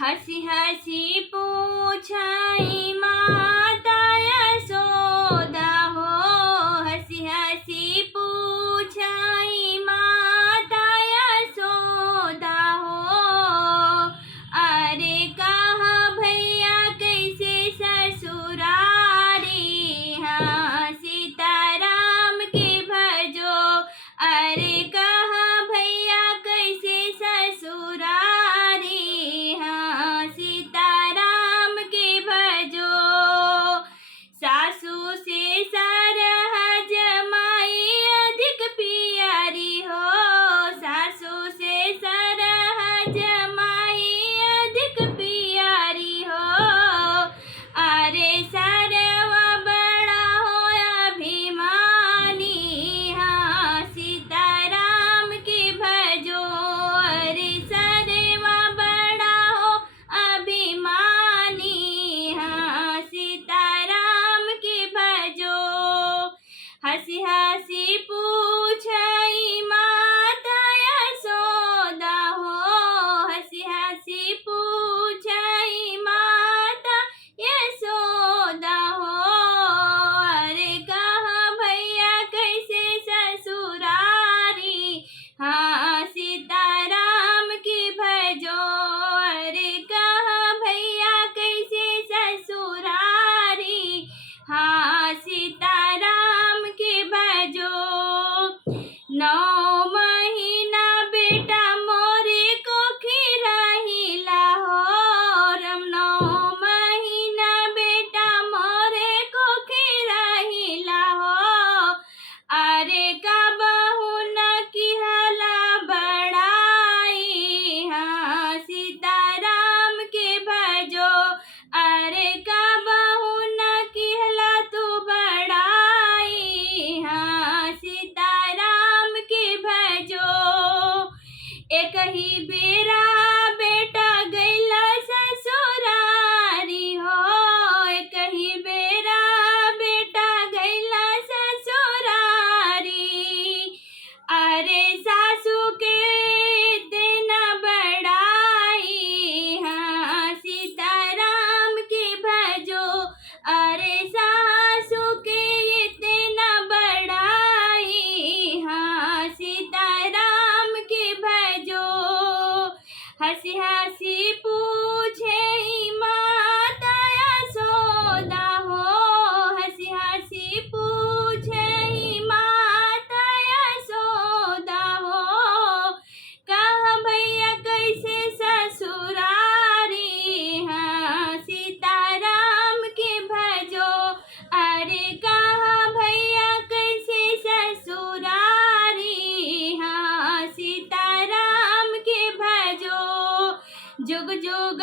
हंसी हंसी पूछाई माता यशोदा हो, हंसी हंसी पूछाई माता यशोदा हो। अरे कहा भैया कैसे ससुरारी, हाँ सीताराम के भजो। अरे कहा भैया कैसे ससुरारी, हाँ सीताराम के भजो। सासू से सरहज माई अधिक प्यारी हो, सासू से सरहज माई अधिक प्यारी हो। अरे सरवा बड़ा हो अभिमानी, हाँ सीताराम के भजो। अरे सरवा बड़ा हो अभिमानी, हाँ सीताराम के भजो। हंसी हंसी पूछई माता यशोदा हो, हंसी हंसी पूछई माता यशोदा हो। अरे कहा भैया कैसे ससुरारी, हाँ सीताराम की भजो। अरे कहा भैया कैसे ससुरारी, हाँ सीताराम के भजो। 9 महीना बेटा मोरे को खिलाहिला हो, रम 9 महीना बेटा मोरे को खिलाहिला हो। अरे का बहू न किहला बड़ाई, हाँ सीताराम के भजो। अरे का बहू न किहला तू बड़ाई, हाँ सीताराम के भजो। एक ही बेरा बेटा गैला ससुरारी हो, एक ही बेरा बेटा गैला ससुरारी। अरे सासू के देना बड़ाई, हाँ सीताराम के भजो। अरे सासू के इतना बड़ाई, हाँ सीताराम के भजो। हंसी हंसी पूछे माता यशोदा हो, हंसी हंसी पूछे माता यशोदा हो। कहा भैया कैसे ससुरारी, हाँ सीताराम के भजो। अरे कहा भैया कैसे ससुरारी, हाँ सीताराम के भजो। जुग जुग